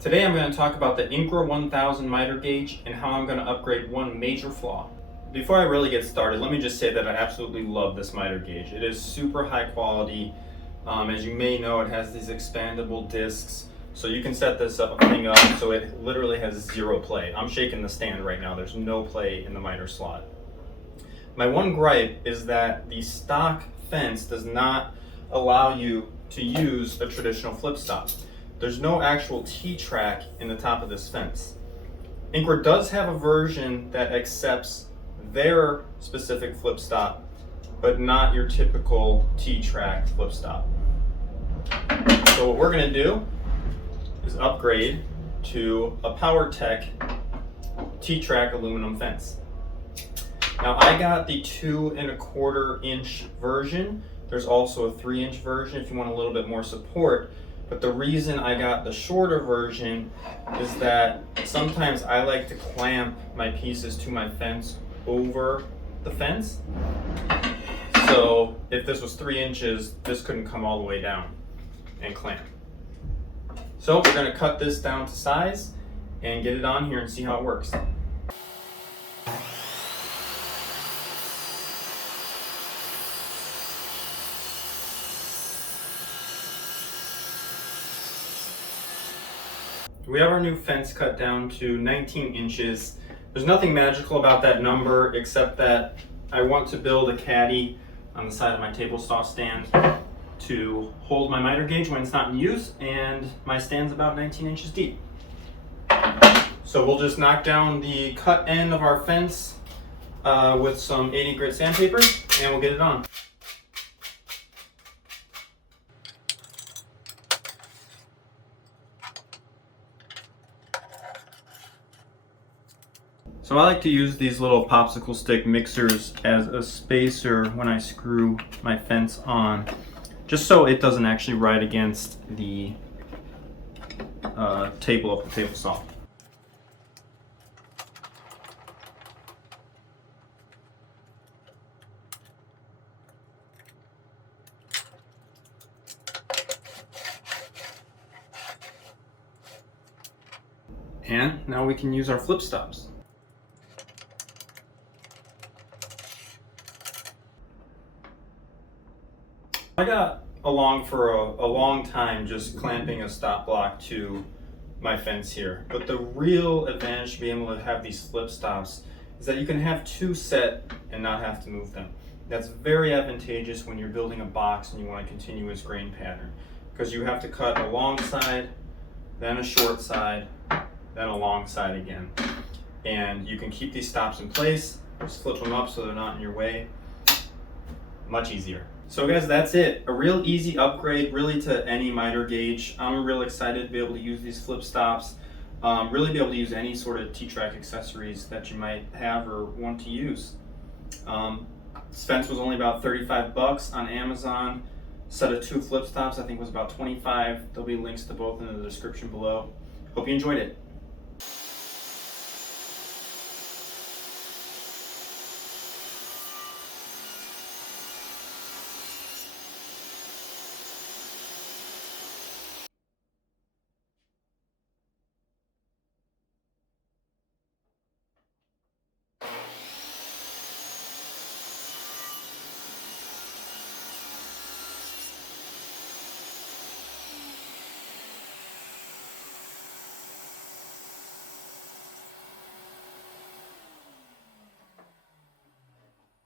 Today I'm going to talk about the Incra 1000 miter gauge and how I'm going to upgrade one major flaw. Before I really get started, let me just say that I absolutely love this miter gauge. It is super high quality. As you may know, it has these expandable discs, so you can set this thing up so it literally has zero play. I'm shaking the stand right now. There's no play in the miter slot. My one gripe is that the stock fence does not allow you to use a traditional flip stop. There's no actual T-track in the top of this fence. Incra does have a version that accepts their specific flip stop, but not your typical T-track flip stop. So what we're going to do is upgrade to a Powertech T-track aluminum fence. Now I got the 2 1/4 inch version. There's also a 3-inch version if you want a little bit more support. But the reason I got the shorter version is that sometimes I like to clamp my pieces to my fence over the fence. So if this was 3 inches, this couldn't come all the way down and clamp. So we're going to cut this down to size and get it on here and see how it works. We have our new fence cut down to 19 inches. There's nothing magical about that number except that I want to build a caddy on the side of my table saw stand to hold my miter gauge when it's not in use, and my stand's about 19 inches deep. So we'll just knock down the cut end of our fence with some 80 grit sandpaper and we'll get it on. So I like to use these little popsicle stick mixers as a spacer when I screw my fence on, just so it doesn't actually ride against the table of the table saw. And now we can use our flip stops. I got along for a long time just clamping a stop block to my fence here, but the real advantage to being able to have these flip stops is that you can have 2 set and not have to move them. That's very advantageous when you're building a box and you want a continuous grain pattern, because you have to cut a long side, then a short side, then a long side again. And you can keep these stops in place, just flip them up so they're not in your way. Much easier. So guys, that's it. A real easy upgrade really to any miter gauge. I'm real excited to be able to use these flip stops. Really be able to use any sort of T-track accessories that you might have or want to use. This fence was only about 35 bucks on Amazon. Set of 2 flip stops I think was about 25. There'll be links to both in the description below. Hope you enjoyed it.